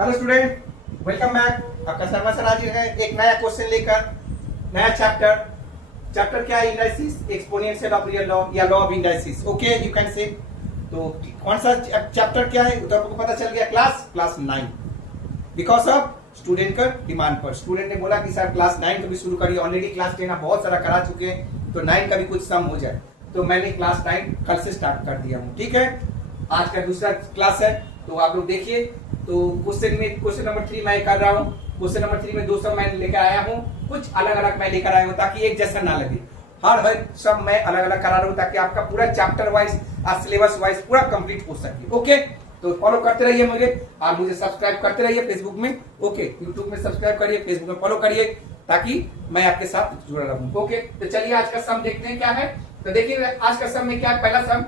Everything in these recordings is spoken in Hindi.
Hello student, welcome back. आपका शर्मा सर आज है एक नया क्वेश्चन लेकर, नया चैप्टर क्या है? Indices, exponential of real law या law of indices. Okay, you can say. तो कौन सा चैप्टर क्या है तो आपको पता चल गया। क्लास 9, बिकॉज ऑफ स्टूडेंट का डिमांड पर। स्टूडेंट ने बोला कि सर क्लास 9 को भी शुरू करिए। ऑलरेडी क्लास 10 आप बहुत सारा करा चुके हैं, तो 9 का भी कुछ सम हो जाए। तो मैंने क्लास 9 कल से स्टार्ट कर दिया हूँ। ठीक है, आज का दूसरा क्लास है, तो आप लोग देखिए। तो क्वेश्चन नंबर 3 मैं कर रहा हूँ। क्वेश्चन नंबर 3 में 2 सम मैं लेकर आया हूँ, कुछ अलग अलग मैं लेकर आया हूँ ताकि एक जैसा ना लगे। हर सब मैं अलग अलग करा रहा हूँ ताकि आपका पूरा चैप्टर वाइज और सिलेबस वाइज पूरा कंप्लीट हो सके। ओके, तो फॉलो करते रहिए मुझे, और मुझे सब्सक्राइब करते रहिए फेसबुक में। ओके, यूट्यूब में सब्सक्राइब करिए, फेसबुक में फॉलो करिए ताकि मैं आपके साथ जुड़ा रहूं। ओके, तो चलिए आज का सम देखते हैं क्या है। तो देखिए आज का सम में क्या है। पहला सम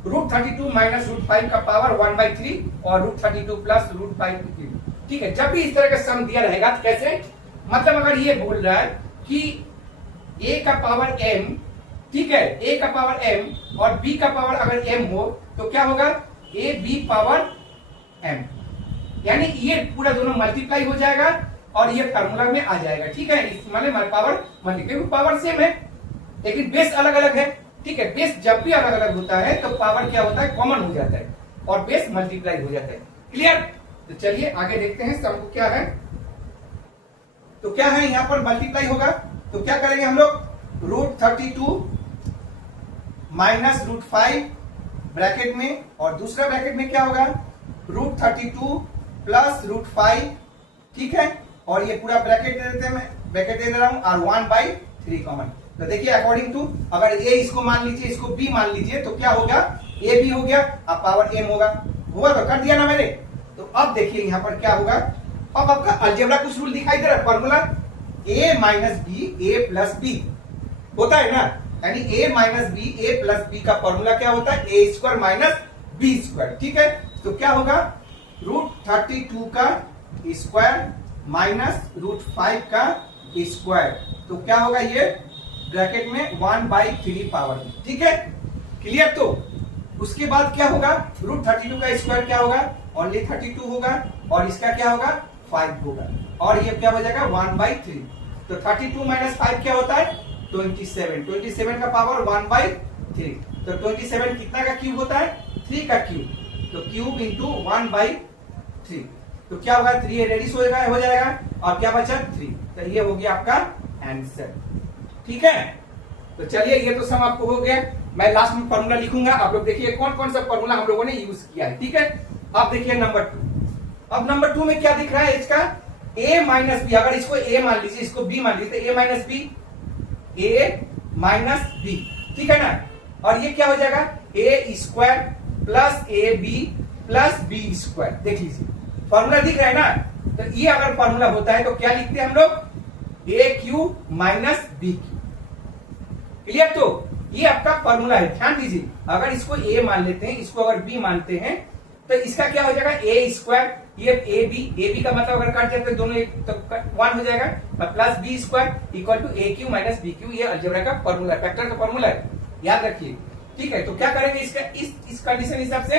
√32 माइनस √5 का पावर 1/3 और √32 प्लस √5। ठीक है, जब भी इस तरह का सम दिया रहेगा तो कैसे, मतलब अगर ये बोल रहा है कि a का पावर m, ठीक है, a का पावर m और b का पावर अगर m हो तो क्या होगा, a b पावर m, यानी ये पूरा दोनों मल्टीप्लाई हो जाएगा और ये फार्मूला में आ जाएगा। ठीक है, इस मतलब पावर मल्टीप्लाई, पावर सेम है लेकिन बेस अलग अलग है। ठीक है, बेस जब भी अलग अलग होता है तो पावर क्या होता है, कॉमन हो जाता है और बेस मल्टीप्लाई हो जाता है। क्लियर? तो चलिए आगे देखते हैं सम को क्या है। तो क्या है, यहां पर मल्टीप्लाई होगा तो क्या करेंगे हम लोग, √32 माइनस √5 ब्रैकेट में, और दूसरा ब्रैकेट में क्या होगा, √32 प्लस √5। ठीक है, और ये पूरा ब्रैकेट दे देते हैं, मैं ब्रैकेट दे रहा हूं, और 1/3 कॉमन। तो देखिए अकॉर्डिंग टू, अगर a इसको मान लीजिए, इसको b मान लीजिए, तो क्या होगा, a b हो गया, अब पावर m होगा तो कर दिया ना मैंने। तो अब देखिए यहां पर क्या होगा, अब आपका अलजेब्रा कुछ रूल दिखाई दे रहा है। Formula a minus B A plus B होता है ना, यानी a minus B A plus B का फॉर्मूला क्या होता है, a² माइनस b²। ठीक है, तो क्या होगा, √32 का स्क्वायर माइनस √5 का स्क्वायर, तो क्या होगा ये ब्रैकेट में 1/3 पावर। ठीक है, क्लियर? तो उसके बाद क्या होगा, √32 का स्क्वायर क्या होगा, ओनली 32 होगा, और इसका क्या होगा, 5 होगा, और ये क्या हो जाएगा 1/3। तो 32 माइनस 5 क्या होता है, 27 का पावर 1/3। तो 27 कितना का क्यूब होता है, 3 का क्यूब, तो क्यूब इंटू 1/3। तो क्या होगा, 3 रेडिस हो जाएगा और क्या बचा 3। तो ये हो गया आपका आंसर। ठीक है, तो चलिए ये तो सम आपको हो गया। मैं लास्ट में फॉर्मूला लिखूंगा, आप लोग देखिए कौन कौन सा फॉर्मूला हम लोगों ने यूज किया है। ठीक है, अब देखिए नंबर 2। अब नंबर 2 में क्या दिख रहा है, इसका a माइनस बी, अगर इसको a मान लीजिए, इसको b मान लीजिए, तो a माइनस बी, ठीक है ना, और ये क्या हो जाएगा, a² plus ab plus b²। देख लीजिए फॉर्मूला दिख रहा है ना, तो ये अगर फॉर्मूला होता है तो क्या लिखते हैं हम लोग, a³ माइनस b³। क्लियर? तो ये आपका फॉर्मूला है, ध्यान दीजिए। अगर इसको a मान लेते हैं, इसको अगर b मानते हैं, तो इसका क्या हो जाएगा, a², ये ab का मतलब अगर काट जाए तो दोनों तो 1 हो जाएगा, plus b² equal to a³ minus b³। ये अलजेब्रा का फॉर्मूला है, फैक्टर का फॉर्मूला है, याद रखिए। ठीक है, तो क्या करेंगे, इसका इस कंडीशन हिसाब से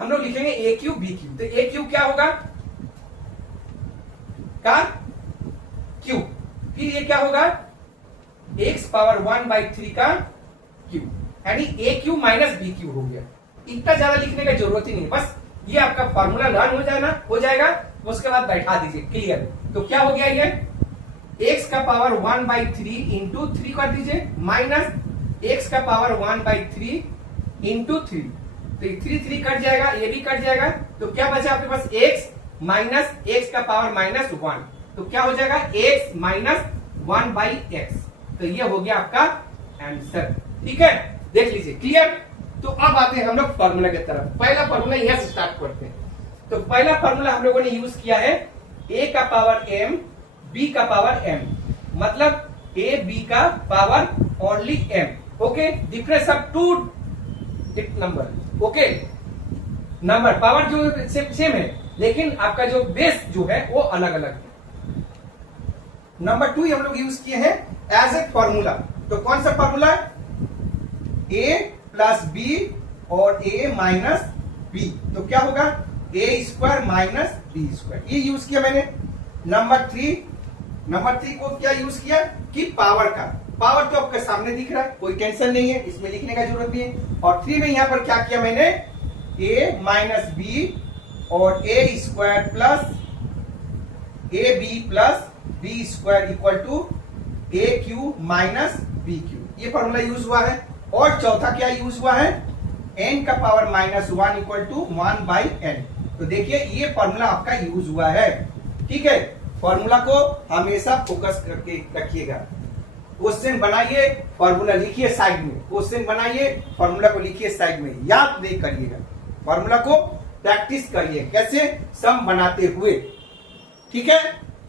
हम लोग लिखेंगे a³ b³। तो a³ क्या होगा, का क्यूब, फिर ये क्या होगा, x पावर 1/3 का क्यूब, यानी a³ माइनस b³ हो गया। इतना ज्यादा लिखने का जरूरत ही नहीं, बस ये आपका फॉर्मूला लर्न हो जाएगा, उसके बाद बैठा दीजिए। क्लियर? तो क्या हो गया, ये x का पावर 1/3 इंटू 3 कर दीजिए, माइनस x का पावर 1/3 इंटू 3, तो 3 कट जाएगा, ये भी कट जाएगा, तो क्या बचा आपके पास, x माइनस x का पावर माइनस 1, तो क्या हो जाएगा, x माइनस 1/x। तो ये हो गया आपका आंसर। ठीक है, देख लीजिए। क्लियर? तो अब आते हैं हम लोग फॉर्मूला की तरफ। पहला फॉर्मूला यहां से स्टार्ट करते हैं। तो पहला फॉर्मूला हम लोगों ने यूज किया है a का पावर m, b का पावर m, मतलब a b का power only m। Okay, difference of 2 number. Okay, number power जो सेम है, लेकिन आपका जो बेस जो है वो अलग अलग है। नंबर 2 हम लोग यूज किए हैं एज ए फॉर्मूला। तो कौन सा फॉर्मूला, a प्लस बी और a माइनस बी, तो क्या होगा, ए स्क्वायर माइनस बी स्क्वायर, ये यूज किया मैंने। नंबर थ्री को क्या यूज किया कि पावर का, पावर तो आपके सामने दिख रहा है, कोई टेंशन नहीं है, इसमें लिखने का जरूरत नहीं है। और 3 में यहां पर क्या किया मैंने, a माइनस बी और a square plus a b plus b square equal to a cube minus b cube, ये फॉर्मूला यूज हुआ है। और चौथा क्या यूज हुआ है, n का power -1 equal to 1 by N. तो देखिए ये फॉर्मूला आपका यूज हुआ है, ठीक है। फॉर्मूला को हमेशा फोकस करके रखिएगा। क्वेश्चन बनाइए, फॉर्मूला लिखिए साइड में, क्वेश्चन बनाइए, फॉर्मूला को लिखिए साइड में, याद नहीं करिएगा, फॉर्मूला को प्रैक्टिस करिए कैसे, सम बनाते हुए, ठीक है।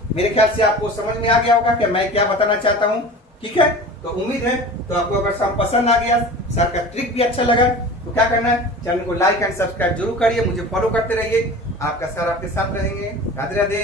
मेरे ख्याल से आपको समझ में आ गया होगा कि मैं क्या बताना चाहता हूं, ठीक है। तो उम्मीद है तो आपको अगर सम पसंद आ गया, सर का ट्रिक भी अच्छा लगा, तो क्या करना है, चैनल को लाइक एंड सब्सक्राइब जरूर करिए, मुझे फॉलो करते रहिए। आपका सर आपके साथ रहेंगे। राधे राधे।